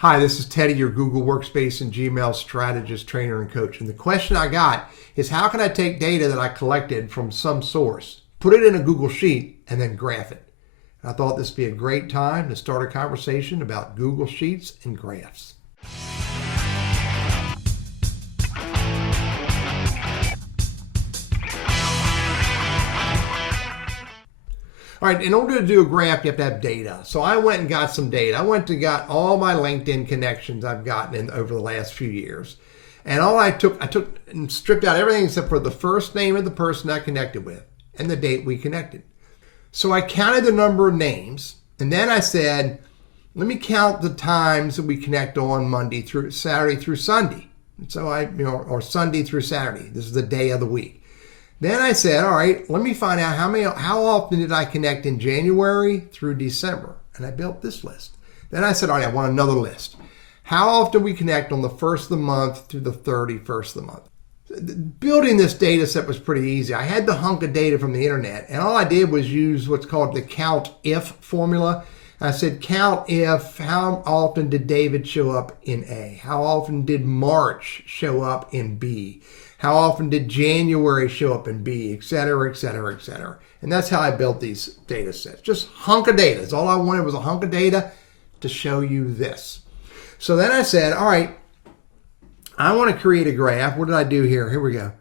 Hi, this is Teddy, your Google Workspace and Gmail strategist, trainer, and coach. And the question I got is how can I take data that I collected from some source, put it in a Google Sheet, and then graph it? And I thought this would be a great time to start a conversation about Google Sheets and graphs. All right, in order to do a graph, you have to have data. So I went and got some data. I went and got all my LinkedIn connections I've gotten over the last few years. And I took and stripped out everything except for the first name of the person I connected with and the date we connected. So I counted the number of names, and then I said, let me count the times that we connect on Monday through Saturday through Sunday. So or Sunday through Saturday. This is the day of the week. Then I said, all right, let me find out how often did I connect in January through December? And I built this list. Then I said, all right, I want another list. How often we connect on the first of the month through the 31st of the month? Building this data set was pretty easy. I had the hunk of data from the internet, and all I did was use what's called the count if formula. I said, count if, how often did David show up in A? How often did March show up in B? How often did January show up in B, et cetera, et cetera, et cetera. And that's how I built these data sets. Just hunk of data. That's all I wanted was a hunk of data to show you this. So then I said, all right, I want to create a graph. What did I do here? Here we go.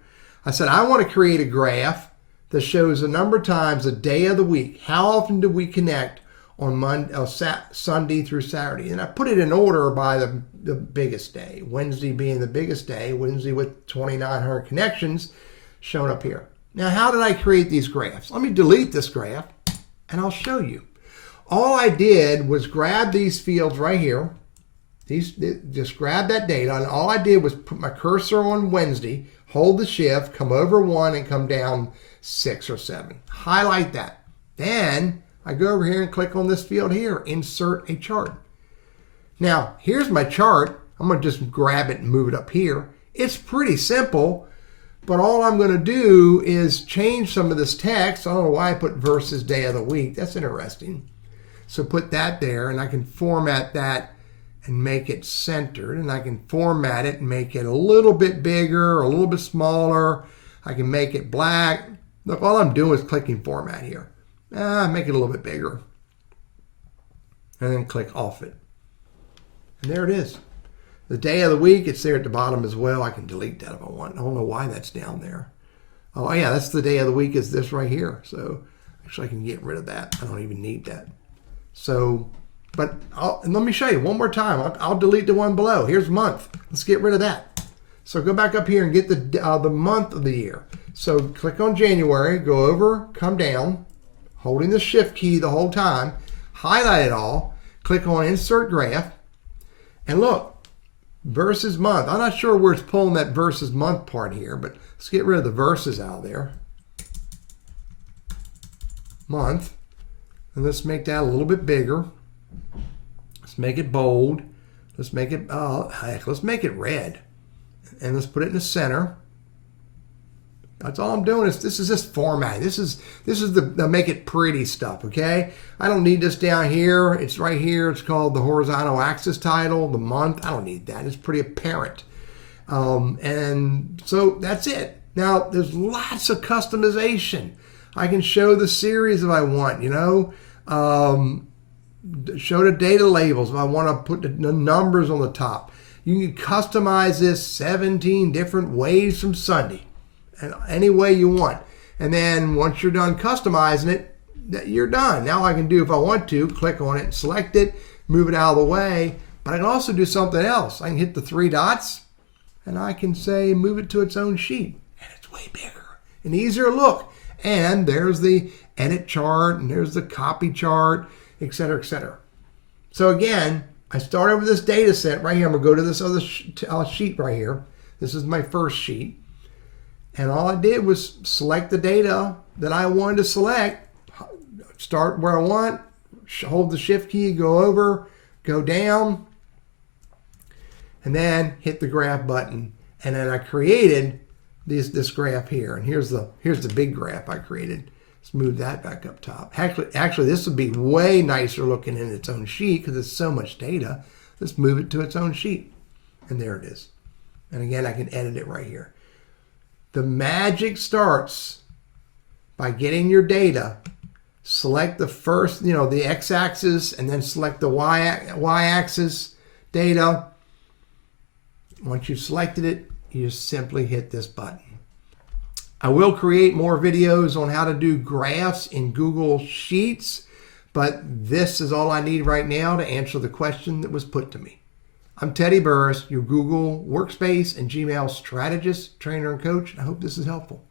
I said, I want to create a graph that shows the number of times the day of the week. How often do we connect on Sunday through Saturday? And I put it in order by the biggest day, Wednesday being the biggest day, Wednesday with 2,900 connections shown up here. Now, how did I create these graphs? Let me delete this graph and I'll show you. All I did was grab these fields right here, just grab that data, and all I did was put my cursor on Wednesday, hold the shift, come over 1 and come down 6 or 7. Highlight that. Then I go over here and click on this field here, insert a chart. Now, here's my chart. I'm going to just grab it and move it up here. It's pretty simple, but all I'm going to do is change some of this text. I don't know why I put versus day of the week. That's interesting. So put that there, and I can format that and make it centered, and I can format it and make it a little bit bigger or a little bit smaller. I can make it black. Look, all I'm doing is clicking format here. Make it a little bit bigger. And then click off it. And there it is. The day of the week, it's there at the bottom as well. I can delete that if I want. I don't know why that's down there. Oh yeah, that's the day of the week is this right here. So actually I can get rid of that. I don't even need that. So, but let me show you one more time. I'll delete the one below. Here's month. Let's get rid of that. So go back up here and get the month of the year. So click on January, go over, come down, holding the shift key the whole time, highlight it all, click on insert graph, and look, versus month. I'm not sure where it's pulling that versus month part here, but let's get rid of the verses out of there. Month, and let's make that a little bit bigger. Let's make it bold. Let's make it, let's make it red. And let's put it in the center. That's all I'm doing is this is just format. This is the make it pretty stuff, okay? I don't need this down here. It's right here. It's called the horizontal axis title, the month. I don't need that. It's pretty apparent. And so that's it. Now, there's lots of customization. I can show the series if I want, show the data labels if I want to put the numbers on the top. You can customize this 17 different ways from Sunday. And any way you want. And then once you're done customizing it, you're done. Now I can do, if I want to, click on it and select it, move it out of the way. But I can also do something else. I can hit the 3 dots and I can say move it to its own sheet. And it's way bigger and easier to look. And there's the edit chart and there's the copy chart, et cetera, et cetera. So again, I started with this data set right here. I'm going to go to this other sheet right here. This is my first sheet. And all I did was select the data that I wanted to select, start where I want, hold the shift key, go over, go down, and then hit the graph button. And then I created this graph here. And here's the big graph I created. Let's move that back up top. Actually, this would be way nicer looking in its own sheet because it's so much data. Let's move it to its own sheet. And there it is. And again, I can edit it right here. The magic starts by getting your data. Select the first, the x-axis, and then select the y-axis data. Once you've selected it, you just simply hit this button. I will create more videos on how to do graphs in Google Sheets, but this is all I need right now to answer the question that was put to me. I'm Teddy Burris, your Google Workspace and Gmail strategist, trainer, and coach. I hope this is helpful.